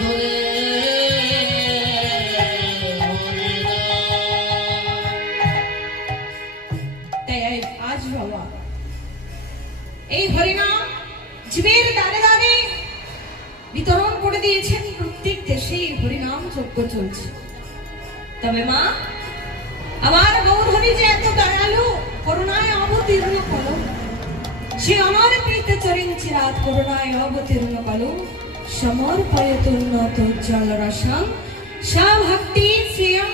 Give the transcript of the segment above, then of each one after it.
ধরে তাই আজ বাবা এই হরিনাম জীবের দানে দানে বিতরণ করে দিয়েছেন। প্রত্যেক দেশে হরিনাম যজ্ঞ চলছে। তবে মা, আমার গৌরহরি যে এত দয়ালু, করুণায় অবতীর্ণ হলো, সে আমার প্রীত চরণ চিরাত করুণায় অবতীর্ণ হলো, সমর্পয়ত উন্নত জলরসম সা ভক্তি শ্রিয়ম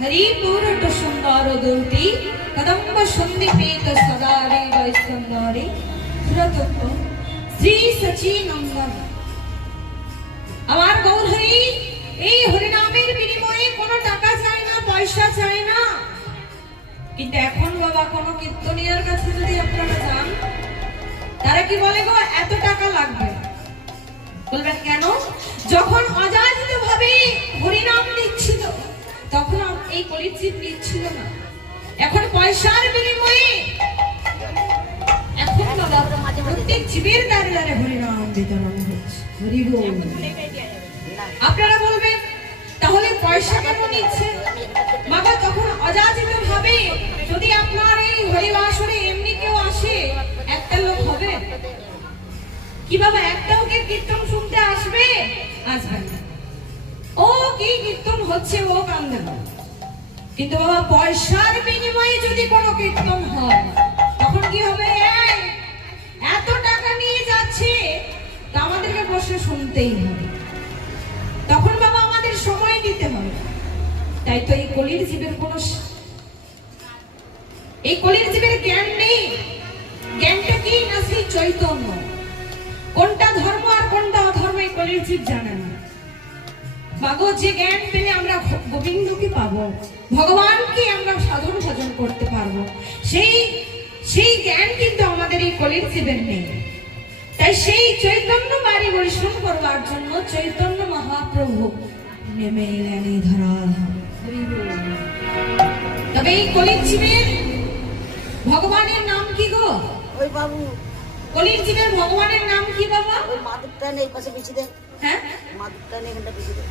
হরি পুরট সুন্দর দৌতি কদম্ব সন্দীপেত সদা রে বৈষ্ণবে সুরতত্ব শ্রী সচিনন্দন। আমার গৌরহরি এই হরিনামের বিনিময়ে কোনো টাকা চায় না, পয়সা চায় না। কিন্তু এখন বাবা কোনো কীর্তনিয়ার কাছে যদি আপনারা যান, তারা কি বলে গো, এত টাকা লাগবে। বলবেন কেন? যখন অযাচিত ভাবে হরিনাম নিচ্ছিল, তখন এই কলিযুগ নিচ্ছিল না। এখন পয়সার বিনিময়ে এখন বাবা প্রত্যেক জীবের দ্বারে দ্বারে হরিনাম বিতরণ হচ্ছে। হরি বল। আপনারা বলবেন তাহলে পয়সা কেন নিচ্ছে? বাবা, তখন অযাচিত ভাবে যদি আপনার এই হরিবাসরে এমনি কেউ আসে, একটা লোক হবে কি বাবা? একটাও কে কীর্তন শুনতে আসবে? আসবে না। ও কি কীর্তন হচ্ছে ও কান্দে না। কিন্তু বাবা, পয়সার বিনিময়ে যদি কোনো কীর্তন হয়, তখন কি হবে? এত টাকা নিয়ে যাচ্ছে, তা আমাদেরকে বসে শুনতেই হবে। তখন বাবা আমাদের সময় দিতে হবে। তাই তো এই কলির জীবের জ্ঞান নেই। জ্ঞানটা কি না? সেই চৈতন্য। কোনটা ধর্ম আর কোনটা অধর্ম এই কলির জীব জানে না। মাগো, যে জ্ঞান পেলে আমরা গোবিন্দকে পাবো, ভগবানকে আমরা সাধন ভজন করতে পারবো, সেই জ্ঞান কিন্তু আমাদের এই কলির জীবের নেই। তাই সেই চৈতন্য বাড়ি পরিশ্রম করবার জন্য চৈতন্য মহাপ্রভু নেমে এলেন এই ধরাধামে। তবে এই কলির জীবের ভগবানের নাম কি গো? ওই বাবু, কলির জীবের ভগবানের নাম কি বাবা? ওই মাদুরটা নেই, পাশে পিছিয়ে দেন। হ্যাঁ, মাদুরটা নেই, এখানটা পিছিয়ে দেন।